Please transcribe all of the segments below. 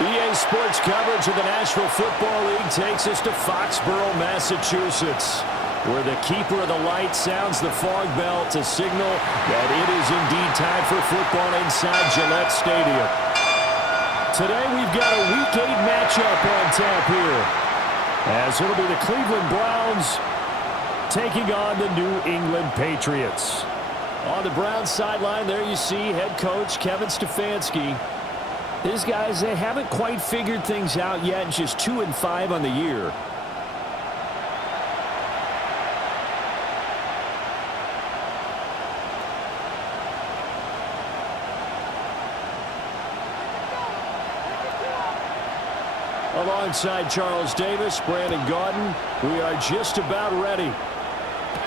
EA Sports coverage of the National Football League takes us to Foxborough, Massachusetts, where the keeper of the light sounds the fog bell to signal that it is indeed time for football inside Gillette Stadium. Today we've got a Week 8 matchup on tap here, as it'll be the Cleveland Browns taking on the New England Patriots. On the Browns sideline, there you see head coach Kevin Stefanski. These guys, they haven't quite figured things out yet, just 2-5 on the year. Alongside Charles Davis, Brandon Gaudin, we are just about ready.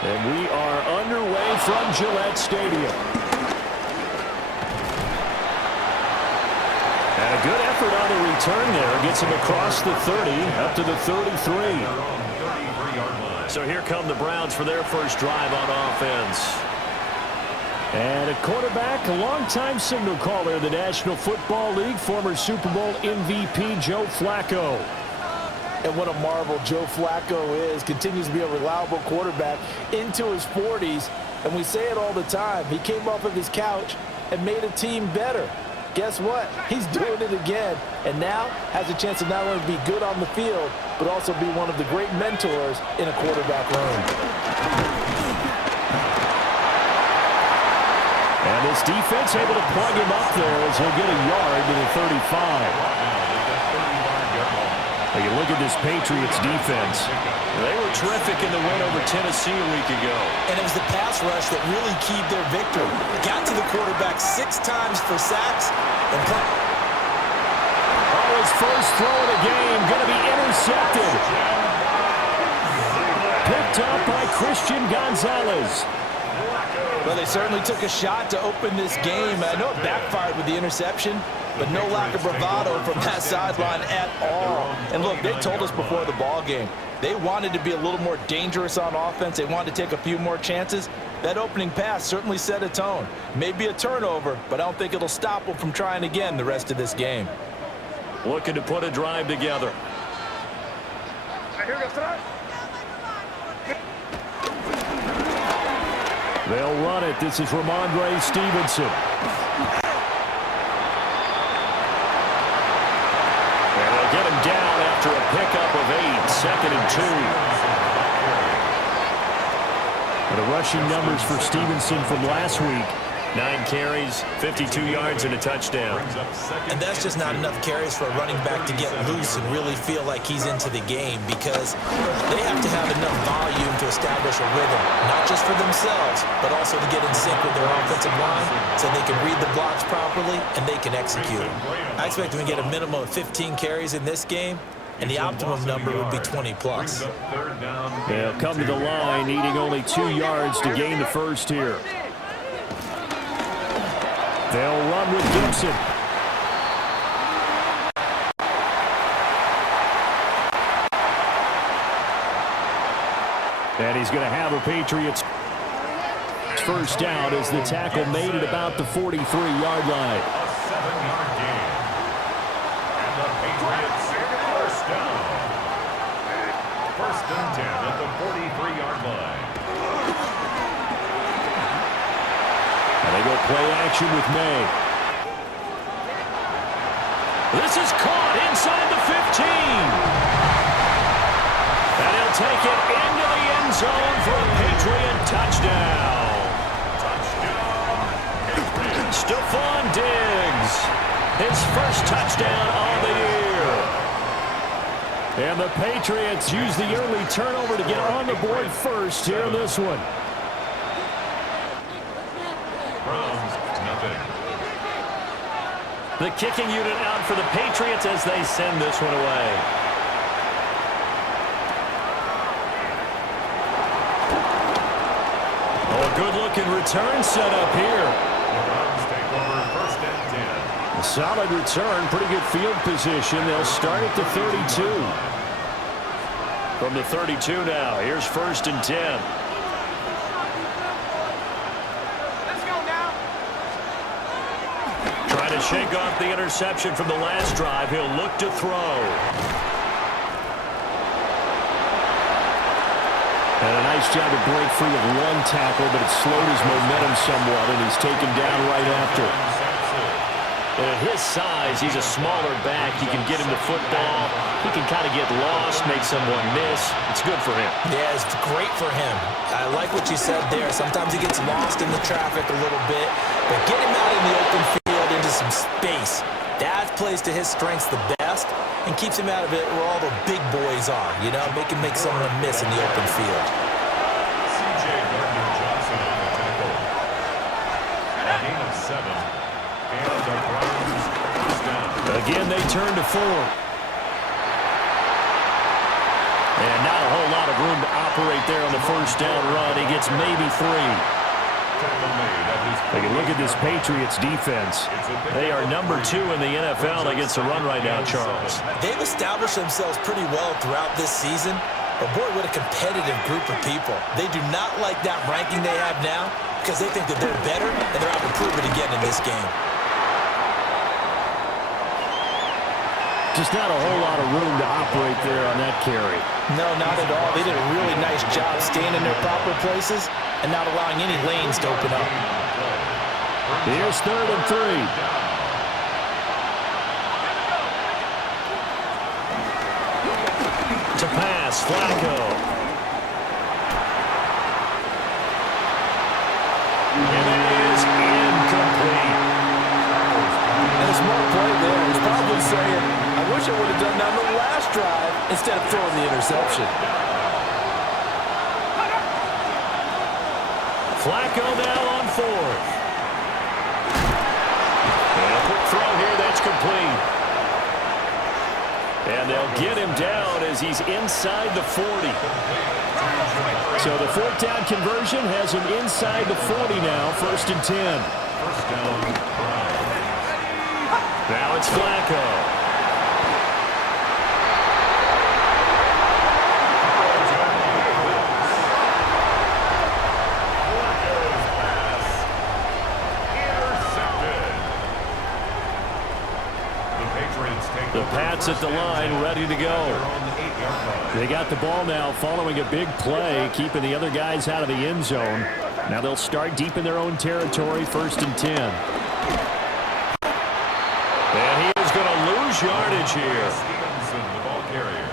And we are underway from Gillette Stadium. And a good effort on the return there. Gets him across the 30, up to the 33. So here come the Browns for their first drive on offense. And a quarterback, a longtime signal caller in the National Football League, former Super Bowl MVP Joe Flacco. And what a marvel Joe Flacco is. Continues to be a reliable quarterback into his 40s. And we say it all the time. He came off of his couch and made a team better. Guess what? He's doing it again. And now has a chance to not only be good on the field, but also be one of the great mentors in a quarterback room. And this defense able to plug him up there as he'll get a yard to the 35. You look at this Patriots defense. They were terrific in the win over Tennessee a week ago. And it was the pass rush that really keyed their victory. Got to the quarterback 6 times for sacks. And his first throw of the game going to be intercepted. Picked up by Christian Gonzalez. Well, they certainly took a shot to open this game. I know it backfired with the interception, but no lack of bravado from that sideline at all. And look, they told us before the ball game, they wanted to be a little more dangerous on offense. They wanted to take a few more chances. That opening pass certainly set a tone. Maybe a turnover, but I don't think it'll stop them from trying again the rest of this game. Looking to put a drive together. They'll run it. This is Ramondre Stevenson. And they'll get him down after a pickup of 8, 2nd and 2. And the rushing numbers for Stevenson from last week. 9 carries, 52 yards, and a touchdown. And that's just not enough carries for a running back to get loose and really feel like he's into the game, because they have to have enough volume to establish a rhythm, not just for themselves, but also to get in sync with their offensive line so they can read the blocks properly and they can execute. I expect them to get a minimum of 15 carries in this game, and the optimum number would be 20+. They'll come to the line, needing only 2 yards to gain the first here. They'll run with Gibson. And he's going to have a Patriots first down as the tackle made at about the 43-yard line. A 7-yard gain. And the Patriots first down. First and 10 at the 43-yard line. They go play action with May. This is caught inside the 15. And he'll take it into the end zone for a Patriot touchdown. Stephon Diggs, his first touchdown on the year. And the Patriots use the early turnover to get on the board first here in this one. The kicking unit out for the Patriots as they send this one away. Oh, a good-looking return set up here. The Browns take over first and 10. A solid return, pretty good field position. They'll start at the 32. From the 32 now, here's first and 10. shake off the interception from the last drive. He'll look to throw. And a nice job to break free of one tackle, but it slowed his momentum somewhat, and he's taken down right after. And at his size, he's a smaller back. You can get him the football. He can kind of get lost, make someone miss. It's good for him. Yeah, it's great for him. I like what you said there. Sometimes he gets lost in the traffic a little bit, but get him out in the open field into some space. That plays to his strengths the best and keeps him out of it where all the big boys are, you know, make someone miss in the open field. C.J. Gardner-Johnson on the tackle. A gain of 7. And the Browns first down. Again, they turn to 4. And not a whole lot of room to operate there on the first down run. He gets maybe 3. Take a look at this Patriots defense. They are number 2 in the NFL against the run right now, Charles. They've established themselves pretty well throughout this season, but boy, what a competitive group of people. They do not like that ranking they have now because they think that they're better, and they're out to prove it again in this game. Just not a whole lot of room to operate there on that carry. No, not at all. They did a really nice job staying in their proper places and not allowing any lanes to open up. Here's 3rd and 3. To pass, Flacco. And it is incomplete. And a smart play there. He's probably saying, I wish I would have done that on the last drive instead of throwing the interception. Flacco now on 4th. And a quick throw here, that's complete. And they'll get him down as he's inside the 40. So the 4th down conversion has him inside the 40 now, 1st and 10. First down, Browns. Now it's Flacco. The Pats at the line, ready to go. They got the ball now following a big play, keeping the other guys out of the end zone. Now they'll start deep in their own territory, 1st and 10. And he is going to lose yardage here. Stevenson, the ball carrier.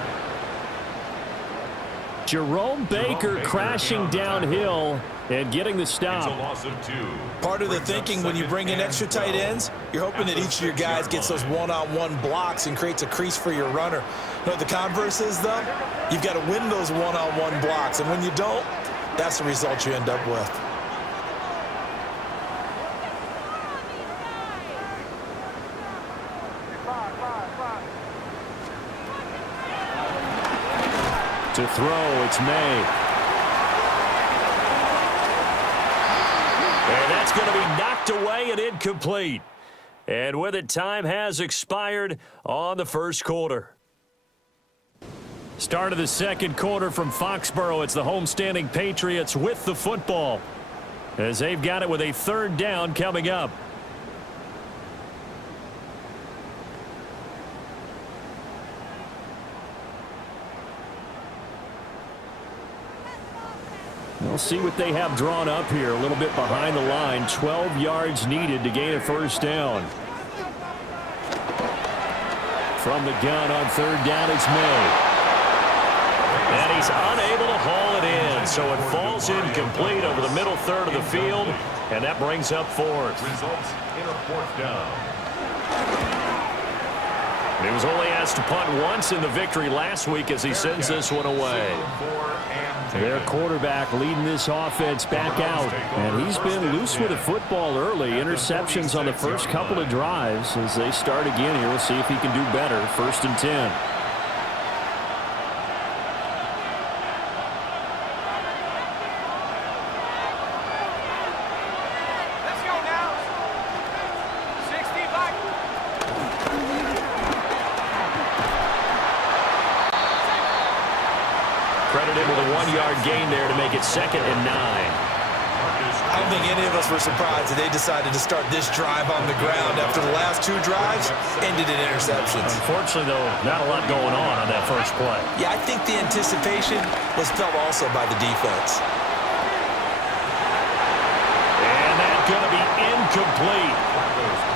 Jerome Baker crashing downhill and getting the It's a stop. loss of 2. Part of the thinking when you bring in extra tight ends, you're hoping that each of your guys gets those one-on-one blocks and creates a crease for your runner. You know what the converse is, though? You've got to win those one-on-one blocks, and when you don't, that's the result you end up with. To throw, it's May. And that's going to be knocked away and incomplete. And with it, time has expired on the first quarter. Start of the second quarter from Foxborough. It's the homestanding Patriots with the football, as they've got it with a 3rd down coming up. We'll see what they have drawn up here. A little bit behind the line. 12 yards needed to gain a 1st down. From the gun on 3rd down, it's May. And he's unable to haul it in. So it falls incomplete over the middle 3rd of the field. And that brings up 4th. Results in a 4th down. He was only asked to punt once in the victory last week as he sends this one away. Their quarterback leading this offense back out. And he's been loose with the football early. Interceptions on the first couple of drives. As they start again here, we'll see if he can do better. 1st and 10. Credited with a 1-yard gain there to make it 2nd and 9. I don't think any of us were surprised that they decided to start this drive on the ground after the last 2 drives ended in interceptions. Unfortunately, though, not a lot going on that first play. Yeah, I think the anticipation was felt also by the defense. And that's going to be incomplete.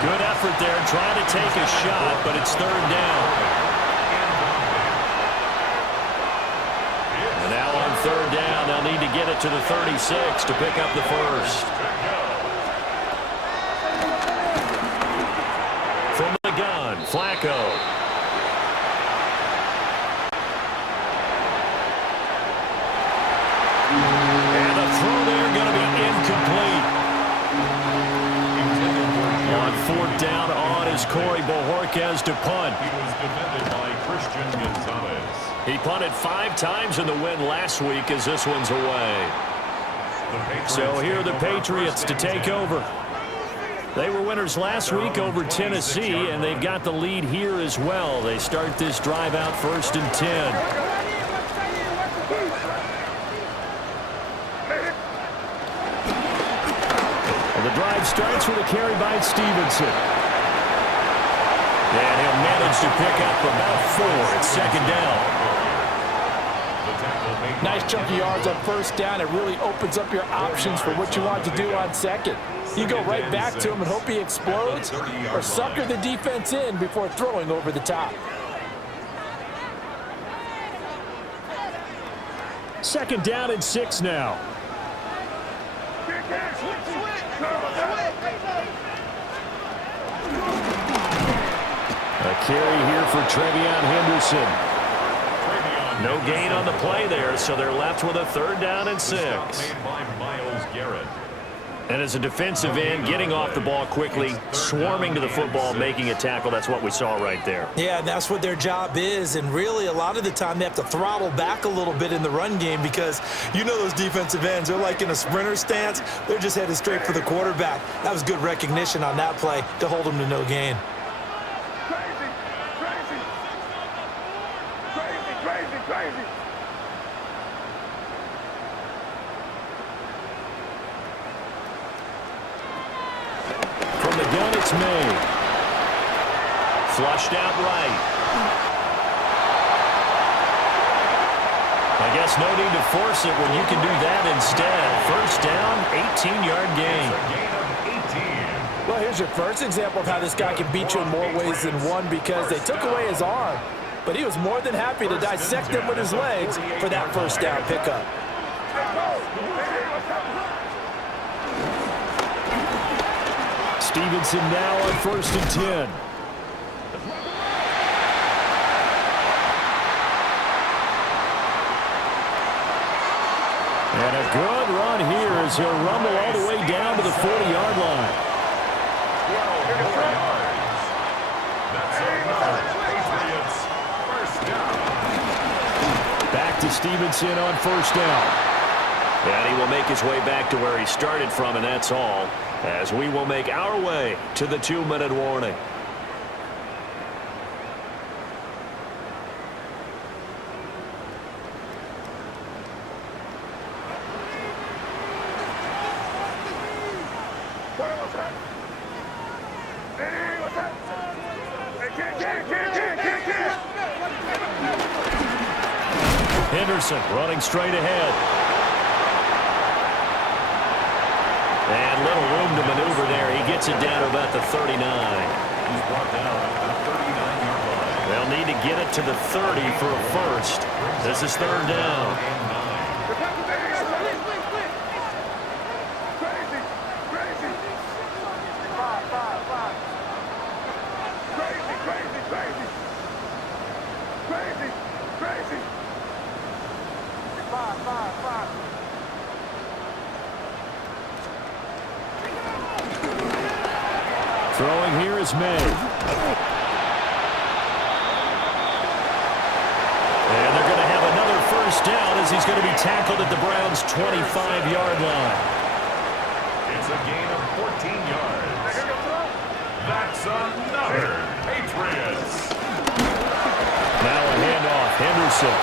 Good effort there, trying to take a shot, but it's 3rd down. And now on 3rd down, they'll need to get it to the 36 to pick up the first. From the gun, Flacco. And the throw there going to be incomplete. On 4th down on is Corey Bojorquez to punt. He was defended by Christian Gonzalez. He punted 5 times in the win last week as this one's away. So here are the Patriots to take over. They were winners last week over Tennessee, and they've got the lead here as well. They start this drive out 1st and 10. The drive starts with a carry by Stevenson. And he'll manage to pick up about 4. It's 2nd down. Nice chunk of yards on 1st down. It really opens up your options for what you want to do on 2nd. You go right back to him and hope he explodes, or sucker the defense in before throwing over the top. 2nd down and 6 now. A carry here for Trevion Henderson. No gain on the play there, so they're left with a 3rd down and 6. And as a defensive end, getting off the ball quickly, swarming to the football, making a tackle, that's what we saw right there. Yeah, that's what their job is, and really a lot of the time they have to throttle back a little bit in the run game because you know those defensive ends, they're like in a sprinter stance. They're just headed straight for the quarterback. That was good recognition on that play to hold them to no gain. From the gun, it's made. Flushed out right. I guess no need to force it when you can do that instead. 1st down, 18-yard gain. Well, here's your first example of how this guy can beat you in more ways than one because they took away his arm, but he was more than happy to dissect him with his legs for that 1st down pickup. Stevenson now on 1st and 10. And a good run here as he'll rumble all the way down to the 40-yard line. That's another Patriots 1st down. Back to Stevenson on 1st down. And he will make his way back to where he started from, and that's all, as we will make our way to the 2-minute warning. Henderson running straight ahead. And little room to maneuver there. He gets it down to about the 39. He's brought down at the 39-yard line. They'll need to get it to the 30 for a first. This is 3rd down. Throwing here is May. And they're going to have another 1st down as he's going to be tackled at the Browns' 25-yard line. It's a gain of 14 yards. That's another Patriots. Now a handoff, Henderson.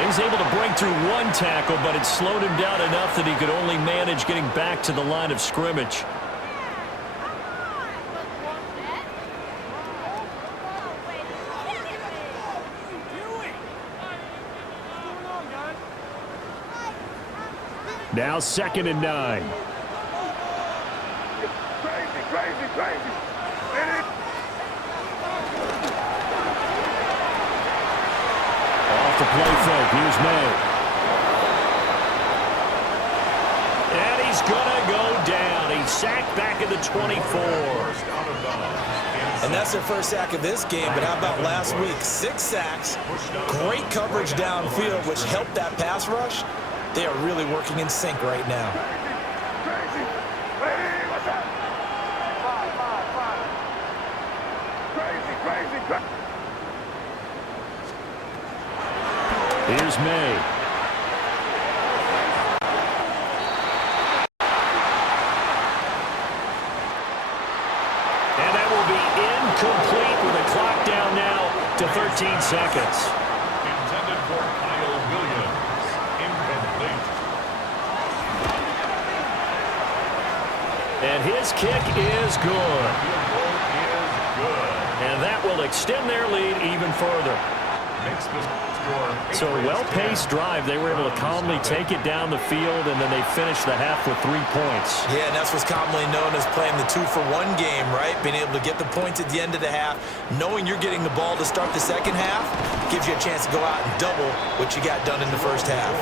He's able to break through one tackle, but it slowed him down enough that he could only manage getting back to the line of scrimmage. Now 2nd and 9. Crazy. Off the play fake. Here's May. And he's going to go down. He's sacked back at the 24. And that's their first sack of this game, but how about last week? 6 sacks, great coverage downfield, which helped that pass rush. They are really working in sync right now. Crazy. Here's May. And that will be incomplete with a clock down now to 13 seconds. Intended for Kyle Williams. Incomplete. And his kick is good. Field goal is good. And that will extend their lead even further. Makes the score. So a well-paced drive. They were able to calmly take it down the field, and then they finished the half with 3 points. Yeah, and that's what's commonly known as playing the 2-for-1 game, right? Being able to get the points at the end of the half, knowing you're getting the ball to start the second half, gives you a chance to go out and double what you got done in the first half.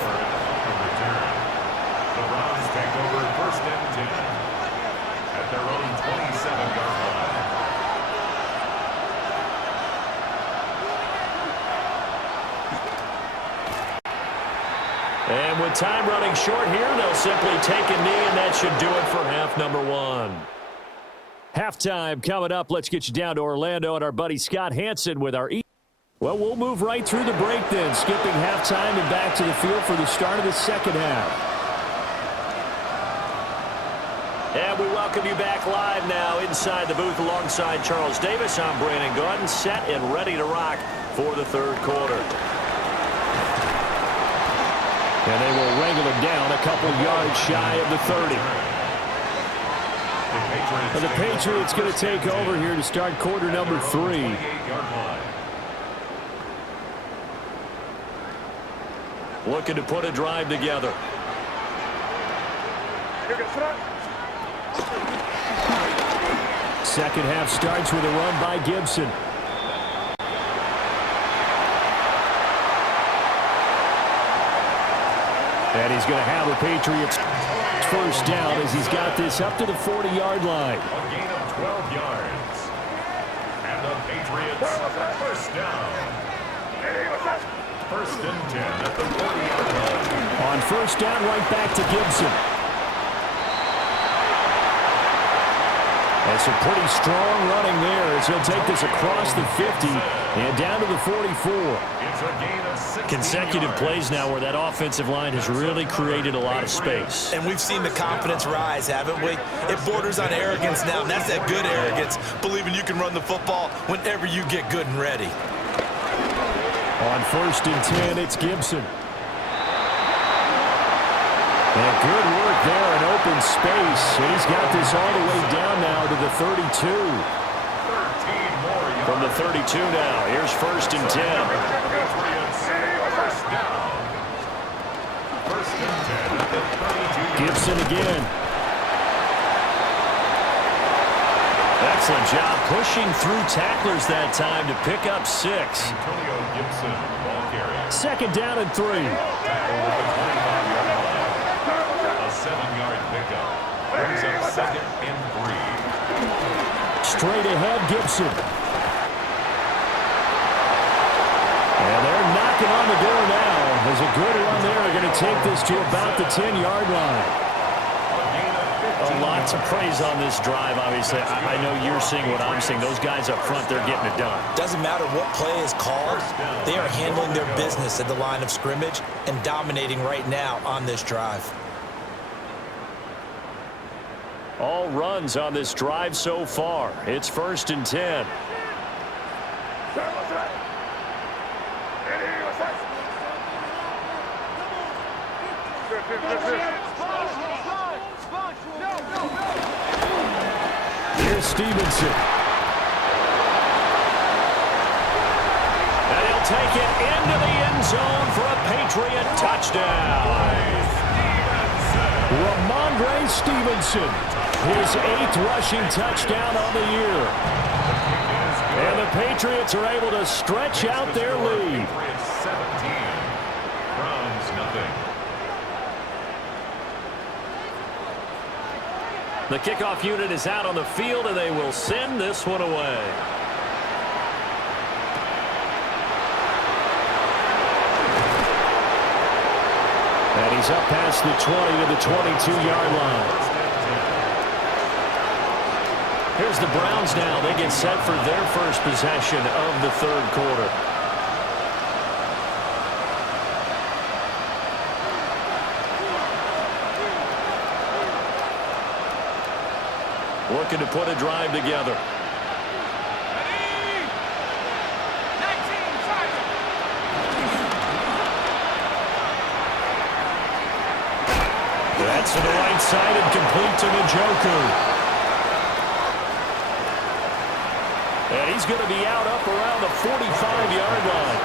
The Browns take over 1st and 10 at their own 27-yard line. And with time running short here, they'll simply take a knee, and that should do it for half number 1. Halftime coming up. Let's get you down to Orlando and our buddy Scott Hansen with our Well, we'll move right through the break then, skipping halftime and back to the field for the start of the second half. And we welcome you back live now inside the booth alongside Charles Davis. I'm Brandon Gordon, set and ready to rock for the third quarter. And they will wrangle him down a couple yards shy of the 30. And the Patriots going to take over here to start quarter number 3. Looking to put a drive together. Second half starts with a run by Gibson. And he's going to have a Patriots first down as he's got this up to the 40-yard line. A gain of 12 yards. And the Patriots first down. 1st and 10 at the 40-yard line. On first down, right back to Gibson. And some pretty strong running there as he'll take this across the 50 and down to the 44. It's a gain of 16 Consecutive yards. plays now where that offensive line has really created a lot of space. And we've seen the confidence rise, haven't we? It borders on arrogance now, and that's that good arrogance, believing you can run the football whenever you get good and ready. On first and 10, it's Gibson. And good work there in open space. And he's got this all the way down now to the 32. 13 more yards. From the 32 now, here's first and 10. Patriots first down. 1st and 10 at the 32. Gibson again. Excellent job pushing through tacklers that time to pick up 6. Antonio Gibson, ball carrier. Second down and 3. Tackle at the 25-yard line. A 7-yard pickup. Brings up 2nd and 3. Straight ahead, Gibson. And they're knocking on the door now. There's a good run there. They're going to take this to about the 10-yard line. A lot to praise on this drive, obviously. I know you're seeing what I'm seeing. Those guys up front, they're getting it done. Doesn't matter what play is called, they are handling their business at the line of scrimmage and dominating right now on this drive. All runs on this drive so far. It's first and 10. Here's Stevenson. And he'll take it into the end zone for a Patriot touchdown. Ramondre Stevenson, his 8th rushing touchdown on the year. And the Patriots are able to stretch out their lead. 17, Browns nothing. The kickoff unit is out on the field, and they will send this one away. And he's up past the 20 to the 22-yard line. Here's the Browns now. They get set for their first possession of the third quarter. Looking to put a drive together. That's to the right side and complete to Njoku. And he's going to be out up around the 45-yard line.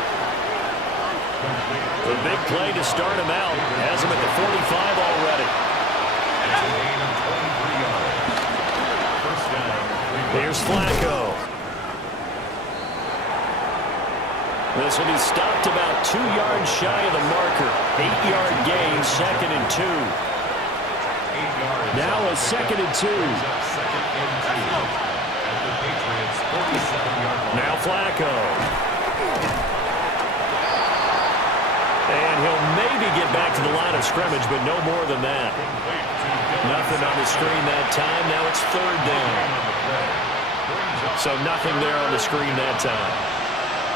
A big play to start him out. Has him at the 45 already. Here's Flacco. This will be stopped about 2 yards shy of the marker. 8-yard gain, 2nd and 2. Now a 2nd and 2. Now Flacco. And he'll maybe get back to the line of scrimmage, but no more than that. Nothing on the screen that time. Now it's 3rd down. So nothing there on the screen that time.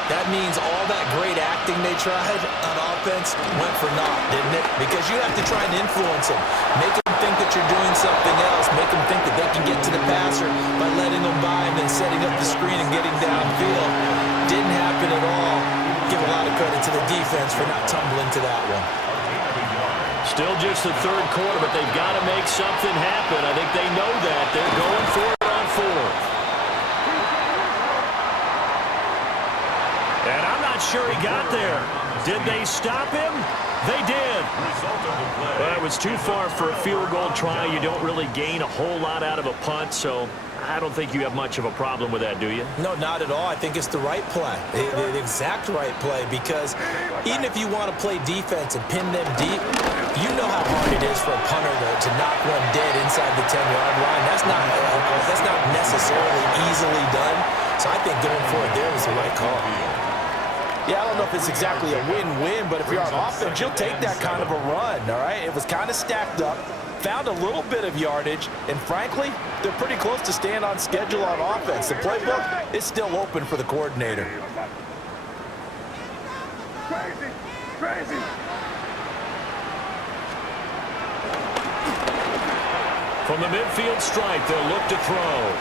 That means all that great acting they tried on offense went for naught, didn't it? Because you have to try and influence them. Make them think that you're doing something else. Make them think that they can get to the passer by letting them by and then setting up the screen and getting downfield. Didn't happen at all. Give a lot of credit to the defense for not tumbling to that one. Still just the third quarter, but they've got to make something happen. I think they know that. They're going for it on 4th. And I'm not sure he got there. Did they stop him? They did. Well, it was too far for a field goal try. You don't really gain a whole lot out of a punt, so I don't think you have much of a problem with that, do you? No, not at all. I think it's the right play, the exact right play, because even if you want to play defense and pin them deep, you know how hard it is for a punter to knock one dead inside the 10-yard line. That's not necessarily easily done. So I think going for it there was the right call. Yeah, I don't know if it's exactly a win-win, but if you're on offense, you'll take that kind of a run, all right? It was kind of stacked up, found a little bit of yardage, and frankly, they're pretty close to staying on schedule on offense. The playbook is still open for the coordinator. Crazy, crazy. From the midfield stripe, they'll look to throw.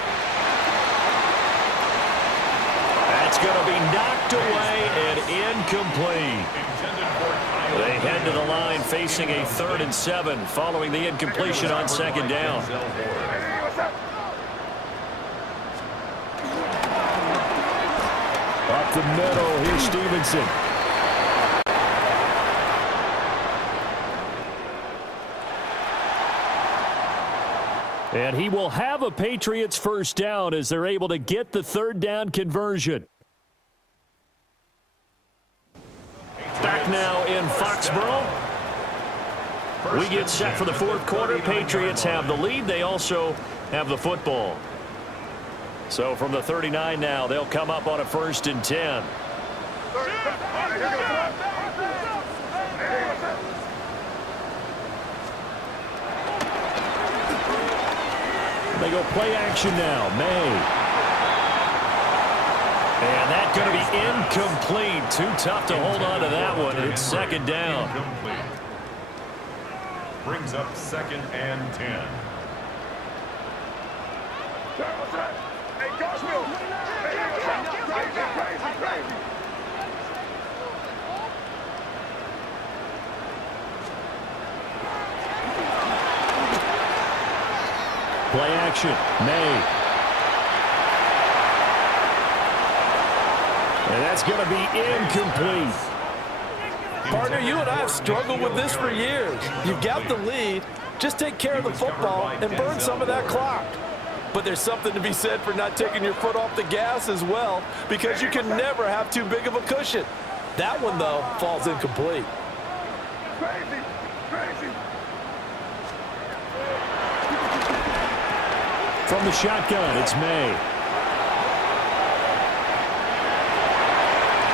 That's going to be knocked away and incomplete. They head to the line facing a 3rd and 7 following the incompletion on 2nd down. Up the middle, here's Stevenson. And he will have a Patriots first down as they're able to get the 3rd down conversion. Back now in Foxborough. We get set for the 4th quarter. Patriots have the lead. They also have the football. So from the 39 now, they'll come up on a 1st and 10. They go play action now. May. And that's going to be incomplete. Too tough to hold on to that one. It's 2nd down. Incomplete. Brings up 2nd and 10. Hey, Garfield. Hey, what's up? Crazy. Play action. May. And that's going to be incomplete. Partner, you and I have struggled with this for years. You've got the lead. Just take care of the football and burn some of that clock. But there's something to be said for not taking your foot off the gas as well, because you can never have too big of a cushion. That one, though, falls incomplete. Crazy, crazy. From the shotgun, it's May.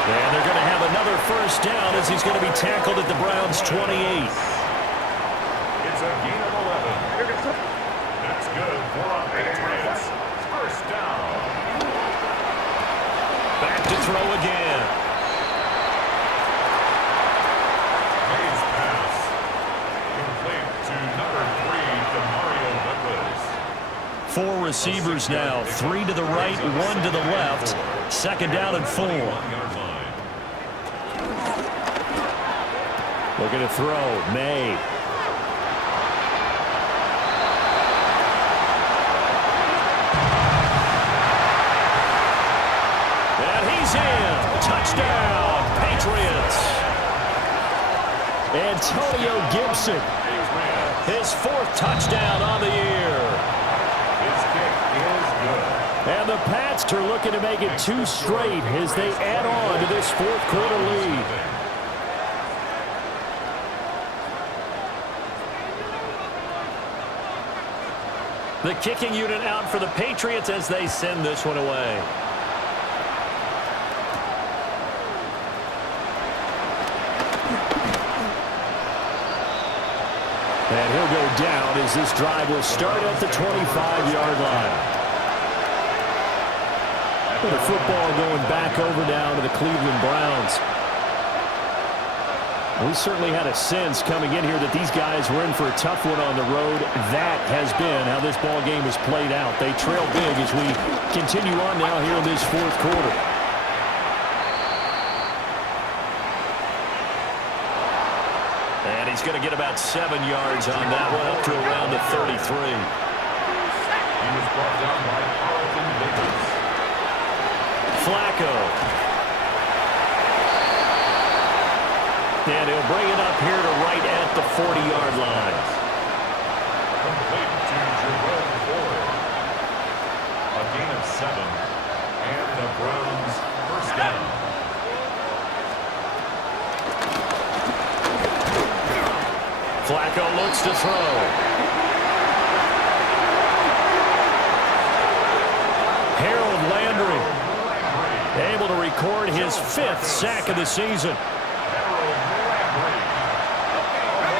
And they're going to have another first down as he's going to be tackled at the Browns' 28. It's a gain of 11. That's good for the Patriots. First down. Back to throw again. May's pass. Complete to number 3, Demario Douglas. 4 receivers now. 3 to the right, 1 to the left. Second down and 4. Looking to throw. May. And he's in. Touchdown, Patriots. Antonio Gibson. His 4th touchdown on the year. His kick is good. And the Pats are looking to make it 2 straight as they add on to this 4th quarter lead. The kicking unit out for the Patriots as they send this one away. And he'll go down as this drive will start at the 25-yard line. The football going back over now to the Cleveland Browns. We certainly had a sense coming in here that these guys were in for a tough one on the road. That has been how this ball game has played out. They trail big as we continue on now here in this 4th quarter. And he's going to get about 7 yards on that one, up to around the 33. He was brought down by Carlton Davis. Flacco. And he'll bring it up here to right at the 40-yard line. Complete to Jerome Ford. A gain of 7. And the Browns first down. Flacco looks to throw. Harold Landry able to record his 5th sack of the season.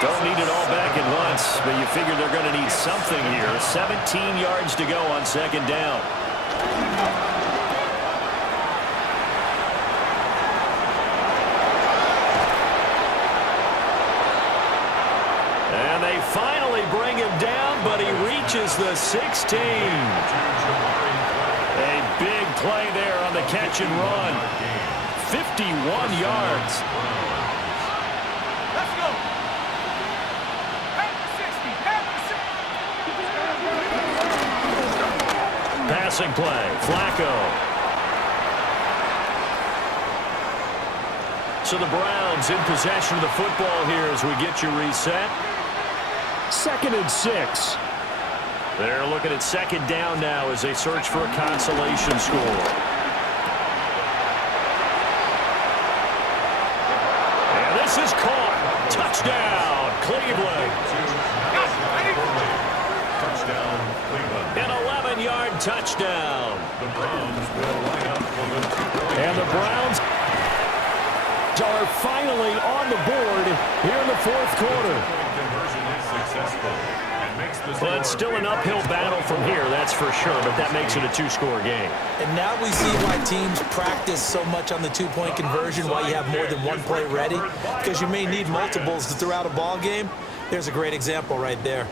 Don't need it all back at once, but you figure they're going to need something here. 17 yards to go on second down. And they finally bring him down, but he reaches the 16. A big play there on the catch and run. 51 yards. Let's go. Passing play, Flacco. So the Browns in possession of the football here as we get you reset. 2nd and 6. They're looking at second down now as they search for a consolation score. And this is caught. Touchdown, Cleveland. Touchdown, Cleveland. An 11-yard touchdown. The Browns will line up for the 2-point. And the Browns are finally on the board here in the 4th quarter. Conversion is successful. Well, it's still an uphill battle from here, that's for sure, but that makes it a 2-score game. And now we see why teams practice so much on the 2-point conversion, why you have more than one play ready, because you may need multiples throughout a ball game. There's a great example right there.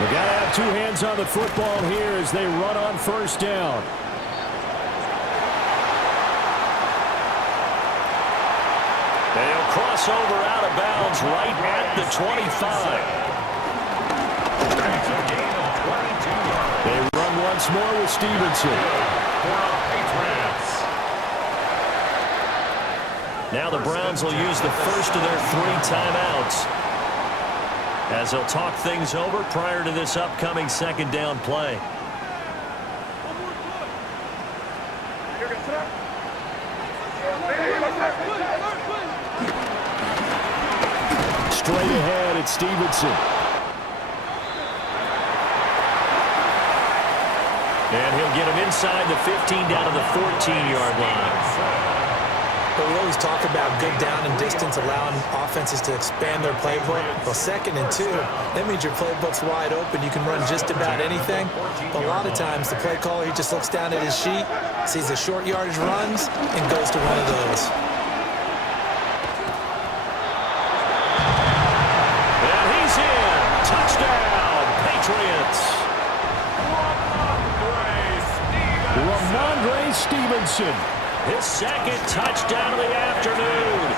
We got to have 2 hands on the football here as they run on first down. crossover out of bounds right at the 25. They run once more with Stevenson. Now the Browns will use the first of their 3 timeouts as they'll talk things over prior to this upcoming second down play. Straight ahead, it's Stevenson. And he'll get him inside the 15 down to the 14-yard line. But we always talk about good down and distance, allowing offenses to expand their playbook. Well, 2nd and 2, that means your playbook's wide open. You can run just about anything. But a lot of times, the play caller, he just looks down at his sheet, sees the short yardage runs, and goes to one of those. And he's in. Touchdown, Patriots. Ramondre Stevenson. His 2nd touchdown of the afternoon.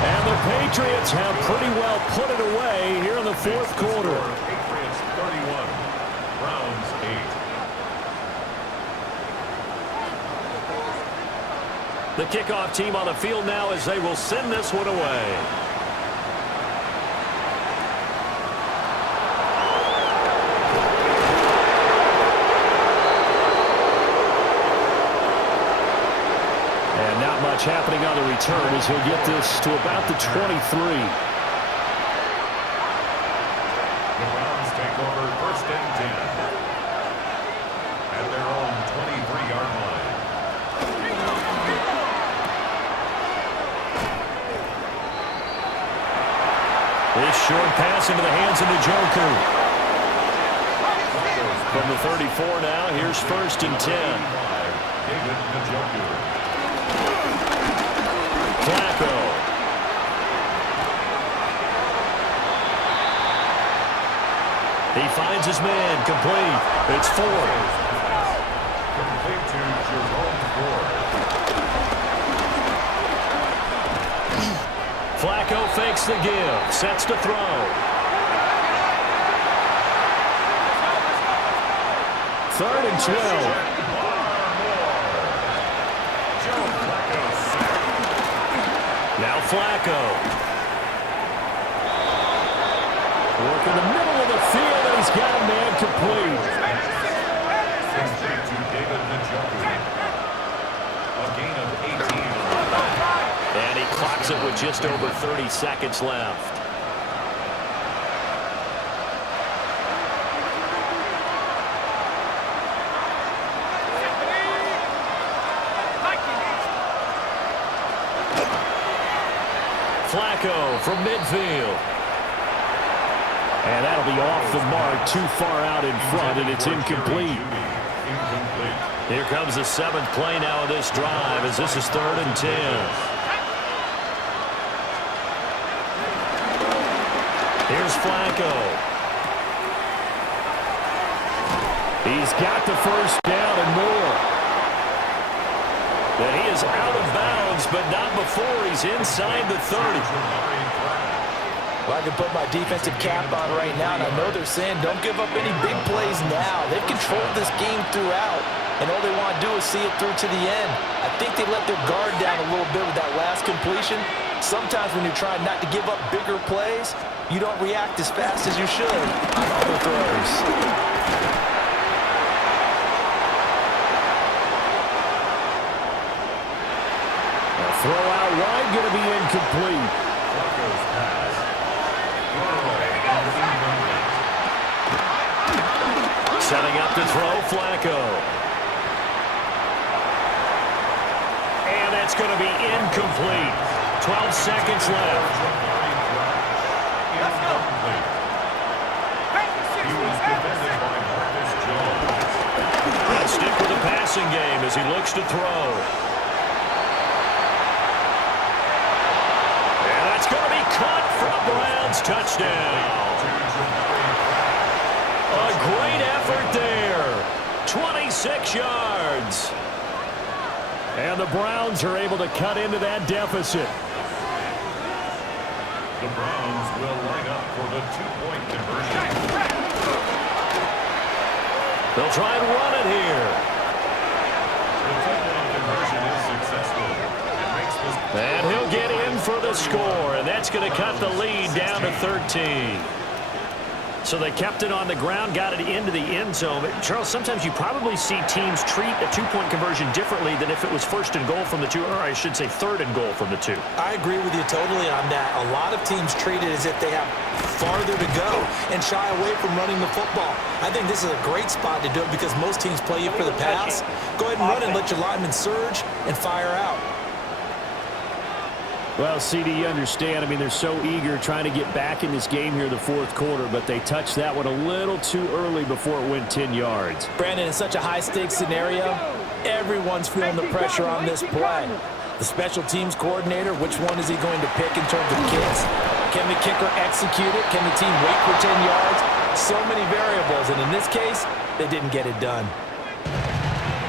And the Patriots have pretty well put it away here in the 4th quarter. Patriots 31, Browns 8. The kickoff team on the field now as they will send this one away. Happening on the return as he'll get this to about the 23. The Browns take over 1st and 10 at their own 23-yard line. This short pass into the hands of the Joker. From the 34 now, here's 1st and 10. David Njoku. Flacco. He finds his man, complete. It's 4. Complete to Jerome Ford. Flacco fakes the give, sets to throw. 3rd and 12. Now Flacco. Working the middle of the field, and he's got a man complete. Complete to David Njoku. A gain of 18. And he clocks it with just over 30 seconds left. Flacco from midfield. And that'll be off the mark, too far out in front, and it's incomplete. Here comes the 7th play now of this drive as this is 3rd and 10. Here's Flacco. He's got the first down and more. But he is out of bounds, but not before he's inside the 30. Well, I can put my defensive cap on right now, and I know they're saying don't give up any big plays now. They've controlled this game throughout, and all they want to do is see it through to the end. I think they let their guard down a little bit with that last completion. Sometimes when you're trying not to give up bigger plays, you don't react as fast as you should on other throws. Throw out wide, going to be incomplete. Flacco's pass. Setting up to throw, Flacco. And that's going to be incomplete. 12 seconds left. Let's stick with the passing game as he looks to throw. Caught from Browns, touchdown. A great effort there. 26 yards. And the Browns are able to cut into that deficit. The Browns will line up for the two-point conversion. They'll try and run it here. The two-point conversion is successful. It makes this... And he'll get in for the score, and that's going to cut the lead down to 13. So they kept it on the ground, got it into the end zone. But Charles, sometimes you probably see teams treat a two-point conversion differently than if it was first and goal from the two, or I should say third and goal from the two. I agree with you totally on that. A lot of teams treat it as if they have farther to go and shy away from running the football. I think this is a great spot to do it because most teams play you for the pass. Go ahead and run and let your linemen surge and fire out. Well, CD, you understand. I mean, they're so eager trying to get back in this game here in the fourth quarter, but they touched that one a little too early before it went 10 yards. Brandon, in such a high-stakes scenario, everyone's feeling the pressure on this play. The special teams coordinator, which one is he going to pick in terms of kicks? Can the kicker execute it? Can the team wait for 10 yards? So many variables, and in this case, they didn't get it done.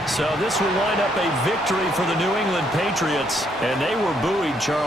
So this will wind up a victory for the New England Patriots, and they were buoyed, Charles.